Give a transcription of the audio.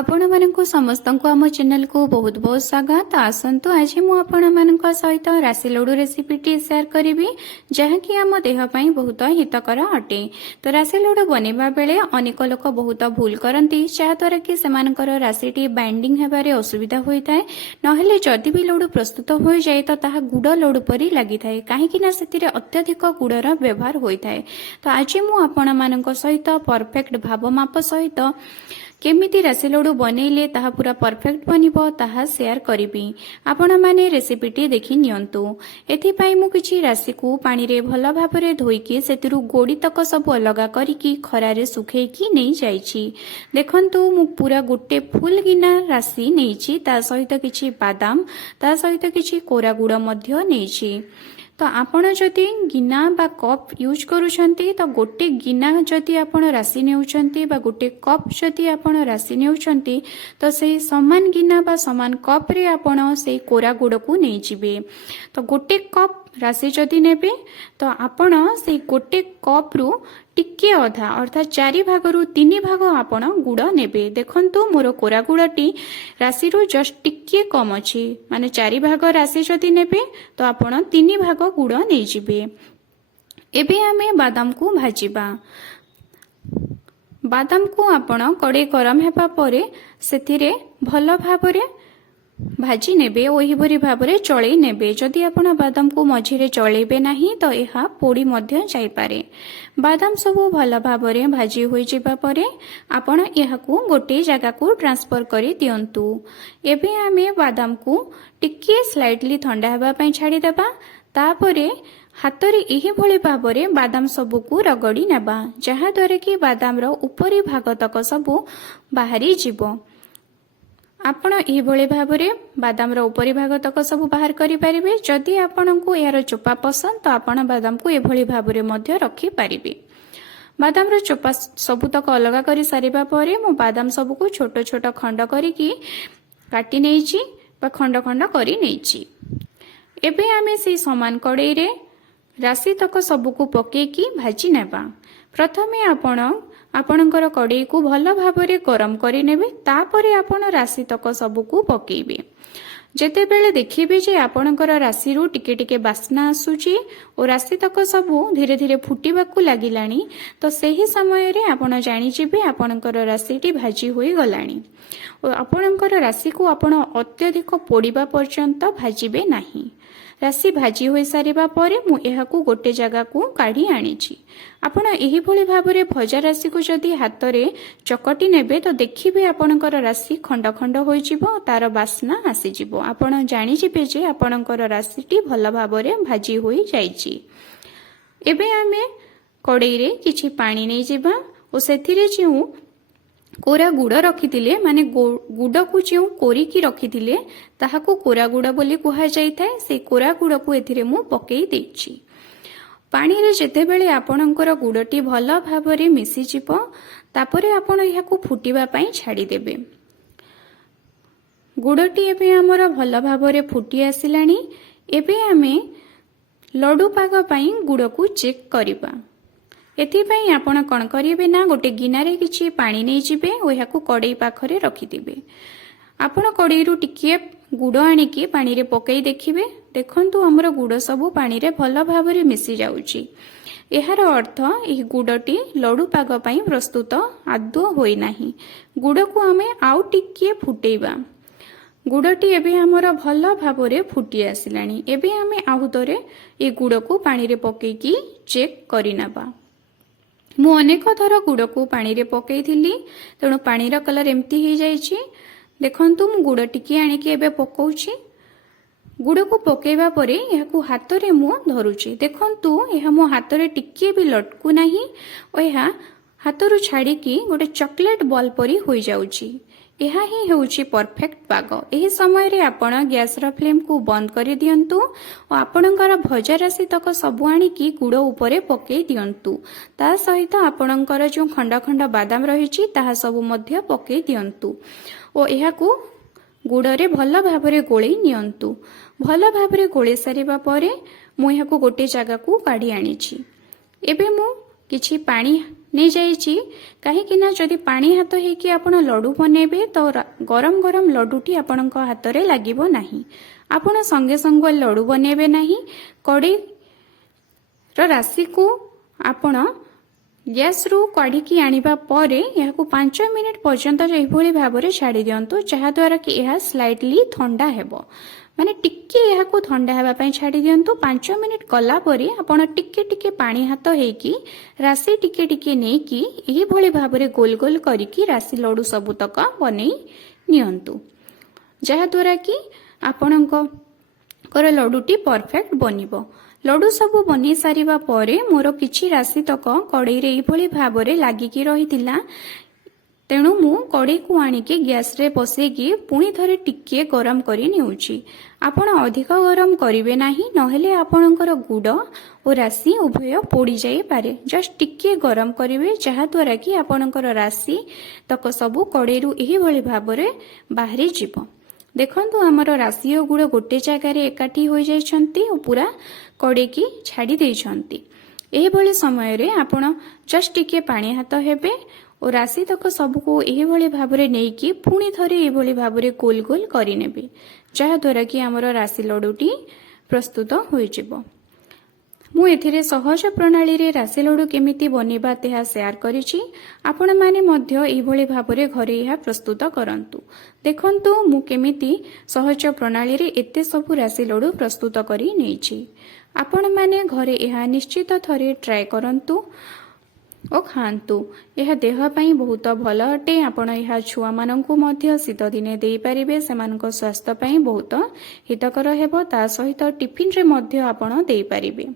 आपण मानक समस्त को आम चैनल को बहुत बहुत स्वागत। आसतु आज मु आपण मानक सहित राशि लड्डू रेसिपीटी शेयर करी जहाँकि आम देह बहुत हितकर अटे। तो राशि लड्डू बनवा बेले अनेक लोक बहुत भूल करती जहाद्वारा कि सेमानकर राशि बाइंडिंग हेबारे असुविधा होता है। नहेले जदि भी लड्डू प्रस्तुत हो जाए तो ताहा गुड़ लड्डू परी लगी थाए कहीं अत्यधिक गुड़र व्यवहार होता है। तो आज मु आपण मानक सहित परफेक्ट भाव माप सहित केमिति राशि लड्डू बनैले ताहा पूरा परफेक्ट बनिबो ताहा शेयर करिबी। आपण माने रेसिपीटी देखि नियंतु। एथिपाई मु किछि राशि को पानी रे भल भाबरे धोइकी सेतिरु गोड़ी तक सब अलगा करिकी खरारे सुखेइकी नै जाइछि। देखंतु मु पूरा गोटे फुल गिना राशि नैछि, ता सहित किछि बादाम, ता सहित किछि कोरा गुड़ मध्य नैछि। तो आपण जदि गिना बा कप यूज करूछंती तो गोटे गिना जदि आपण राशि नेउछंती बा गोटे कप जदि आपण राशि नेउछंती तो से समान गिना बा समान कप रे आपण से कोरा गुड़ को नै जिवे। तो गोटे कप राशि जदि नेबे तो आपण से गोटे कप रु टिके अधा अर्थात 4 भागरु 3 भाग आपण गुड़ नेबे। देखंतु मोर कोरा गुड़टी राशि रु जस्ट टिके कम अछि, माने 4 भाग राशि जदि नेबे तो आपण 3 भाग गुड़ नै जिवे। एबे आमे बादाम को भाजिबा। बादाम को आपण कड़े गरम हेबा परे सेथिरे भल भाबरे भाजी नेबे, ओही भरी भाबरे चळै नेबे। जदि आपण बादाम को मझिरे चळैबे नाही तो एहा पोड़ी मध्य जाई पारे। बादाम सबु भल भाबरे भाजी होई जिबा परे आपण एहा को गोटे जगह को ट्रांसफर करी दियंतु। एबे आमे बादाम को टिके स्लाइटली ठंडा हेबा पई छाडी देबा। तापरे हातरे एही भली भाबरे बादाम सबु को रगड़ी नेबा, जहा द्वारा कि बादाम रो ऊपरी भाग तक सबु बाहरी जिवो। आपण एही भली भाबरे बादाम रो ऊपरी भाग तक सब बाहर करि परिबे। जदि आपनकु यार चोपा पसंद तो आपण बादाम को एभली भाबरे मध्य रखि परिबे। बादाम रो चोपा सब तक अलगा करि सारिबा परे मो बादाम सब को छोट छोट खंड करिकी काटी नेइची बा खंड खंड करि नेइची। एबे आमे से समान कड़ाई रे राशि तक सब को पकेकी भाजी नेबा। प्रथमे आपणकर कड़ाई को भल भाबरे गरम करि नेबे, तापरे आपण राशि तक सब को पकेइबे। जेते बेले देखिबे जे आपणकर राशि रु टिके टिके बास्ना आसुची और राशि तक सब धीरे धीरे फुटिबाकू लागिलानी तो सही समय रे आपण जानि जिबे आपणकर राशिटी भाजी होई गलानी। और आपणकर राशि को आपण अत्यधिक पोड़ीबा पर्यंत भाजिबे नाही। राशि भाजी होई सारिबा परे मु एहाकू गोटे जगह को काढी आनिछि। आपण एही भली भाबरे भजा राशि को जदि हाथ रे चकटी नेबे तो देखिबे आपणकर राशि खंड खंड होई जिवो, तार बास्ना आसी जिवो। आपण जानि जिबे जे आपणकर राशिटी भल भाबरे भाजी होई जाइछि। एबे आमे कड़ाई रे किछि पानी नै जिबा ओ सेथिरे जेउ कोरा गुड़ रखिथिले माने गुड़ को जो कोरिकी रखिथिले ताहाको कोरा गुड़ बोली कुहा जाई थाए। से कोरा गुड़ को एथिरे मु पकेई देछि। पानी रे जेते बेले आपणकर गुड़टी भल भाबरे मिसी जिवो तापरे आपण एहाकू फुटिबा पई छाडी देबे। गुड़टी एबे हमर भल भाबरे फुटी आसिलानी। एबे आमे लड्डू पाग पई गुड़ को चेक करिबा। एथिपाई आपण कौन करिवे ना गोटे गिनारे किछि पानी नै जिबे ओ याकू कड़ाई पाखरे रखिदिबे। आपण कड़ाई रु टिके गुड़ आनिकी पानी रे पकई देखिबे। देखंतु हमर गुड़ सब पानी रे भल भाबरे मिसी जाउची। एहार अर्थ एही गुड़टी लड्डू पाग पई प्रस्तुत आदौ होई नाही। गुड़ को आमे आउ टिके फुटेइबा। गुड़टी एबे हमर भल भाबरे फुटी आसिलानी। एबे आमे आहुतरे ए गुड़ को पानी रे पकेकी चेक करिनाबा। मु अनेक थर गुड़ को पानी रे पकई थिली, तेणु पानी रा कलर एमती ही जाइछि। देखंतु मु गुड़ टिके आनिके एबे पकौछि। गुड़ को पकेइबा परे एहाकू हाथ रे मु धरुछि। देखंतु एहा मो हाथ रे टिके भी लटकु नाही ओ एहा हाथ रु छाडी की गोटे चॉकलेट बॉल परी होई जाउछि। एहा ही हेउछि परफेक्ट पाग। एही समय रे आपण गैस रा फ्लेम को बंद करि दियंतु और आपणकर भजा राशि तक सब आनिकी गुड़ उपरे पकेई दियंतु। ता सहित आपणकर जो खंड खंड बादाम रहिछि ताहा सब मध्य पकेई दियंतु और एहाकू गुड़ रे भल भाबरे गोळेई नियंतु। भल भाबरे गोळे सारिबा परे मु एहाकू गोटे जगह को काढी आनिछि। एबे मु किछि पानी ନେଇଯାଇଛି କାହିଁକିନା ଯଦି ପାଣି ହାତ ହେଇକି ଆପଣ ଲଡୁ ବନେଇବେ ତ ଗରମ ଗରମ ଲଡୁଟି ଆପଣଙ୍କ ହାତରେ ଲାଗିବ ନାହିଁ। ଆପଣ ସଙ୍ଗେ ସଙ୍ଗେ ଲଡୁ ବନେଇବେ ନାହିଁ। କଡ଼େଇର ରାଶିକୁ ଆପଣ ଗ୍ୟାସରୁ କାଢ଼ିକି ଆଣିବା ପରେ ଏହାକୁ 5 ମିନିଟ୍ ପର୍ଯ୍ୟନ୍ତ ଏହିଭଳି ଭାବରେ ଛାଡ଼ି ଦିଅନ୍ତୁ, ଯାହାଦ୍ୱାରା କି ଏହା ସ୍ଲାଇଟଲି ଥଣ୍ଡା ହେବ। ମାନେ ଟିକେ ଏହାକୁ ଥଣ୍ଡା ହେବା ପାଇଁ ଛାଡ଼ି ଦିଅନ୍ତୁ। 5 ମିନିଟ୍ ଗଲା ପରେ ଆପଣ ଟିକେ ଟିକେ ପାଣି ହାତ ହେଇକି ରାଶି ଟିକେ ଟିକେ ନେଇକି ଏହିଭଳି ଭାବରେ ଗୋଲ ଗୋଲ କରିକି ରାଶି ଲଡୁ ସବୁତକ ବନେଇ ନିଅନ୍ତୁ, ଯାହାଦ୍ୱାରା କି ଆପଣଙ୍କର ଲଡୁଟି ପରଫେକ୍ଟ ବନିବ। ଲଡୁ ସବୁ ବନେଇ ସାରିବା ପରେ ମୋର କିଛି ରାଶି ତକ କଡ଼େଇରେ ଏଇଭଳି ଭାବରେ ଲାଗିକି ରହିଥିଲା, ତେଣୁ ମୁଁ କଡ଼େଇକୁ ଆଣିକି ଗ୍ୟାସରେ ବସେଇକି ପୁଣି ଥରେ ଟିକିଏ ଗରମ କରି ନେଉଛି। ଆପଣ ଅଧିକ ଗରମ କରିବେ ନାହିଁ, ନହେଲେ ଆପଣଙ୍କର ଗୁଡ଼ ଓ ରାଶି ଉଭୟ ପୋଡ଼ି ଯାଇପାରେ। ଜଷ୍ଟ ଟିକିଏ ଗରମ କରିବେ, ଯାହାଦ୍ୱାରା କି ଆପଣଙ୍କର ରାଶି ତକ ସବୁ କଡ଼େଇରୁ ଏହିଭଳି ଭାବରେ ବାହାରି ଯିବ। ଦେଖନ୍ତୁ ଆମର ରାଶି ଓ ଗୁଡ଼ ଗୋଟେ ଜାଗାରେ ଏକାଠି ହୋଇଯାଇଛନ୍ତି ଓ ପୁରା କଡ଼େଇକି ଛାଡ଼ି ଦେଇଛନ୍ତି। ଏହିଭଳି ସମୟରେ ଆପଣ ଜଷ୍ଟ ଟିକେ ପାଣି ହାତ ହେବେ ଓ ରାଶି ତକ ସବୁକୁ ଏହିଭଳି ଭାବରେ ନେଇକି ପୁଣି ଥରେ ଏହିଭଳି ଭାବରେ ଗୋଲ ଗୋଲ କରିନେବେ, ଯାହାଦ୍ୱାରା କି ଆମର ରାଶି ଲଡୁଟି ପ୍ରସ୍ତୁତ ହୋଇଯିବ। ମୁଁ ଏଥିରେ ସହଜ ପ୍ରଣାଳୀରେ ରାଶି ଲଡୁ କେମିତି ବନେଇବା ତାହା ସେୟାର କରିଛି। ଆପଣମାନେ ମଧ୍ୟ ଏହିଭଳି ଭାବରେ ଘରେ ଏହା ପ୍ରସ୍ତୁତ କରନ୍ତୁ। ଦେଖନ୍ତୁ ମୁଁ କେମିତି ସହଜ ପ୍ରଣାଳୀରେ ଏତେ ସବୁ ରାଶି ଲଡୁ ପ୍ରସ୍ତୁତ କରି ନେଇଛି। ଆପଣମାନେ ଘରେ ଏହା ନିଶ୍ଚିତ ଥରେ ଟ୍ରାଏ କରନ୍ତୁ ଓ ଖାଆନ୍ତୁ। ଏହା ଦେହ ପାଇଁ ବହୁତ ଭଲ ଅଟେ। ଆପଣ ଏହା ଛୁଆମାନଙ୍କୁ ମଧ୍ୟ ଶୀତ ଦିନେ ଦେଇପାରିବେ, ସେମାନଙ୍କ ସ୍ୱାସ୍ଥ୍ୟ ପାଇଁ ବହୁତ ହିତକର ହେବ। ତା ସହିତ ଟିଫିନରେ ମଧ୍ୟ ଆପଣ ଦେଇପାରିବେ।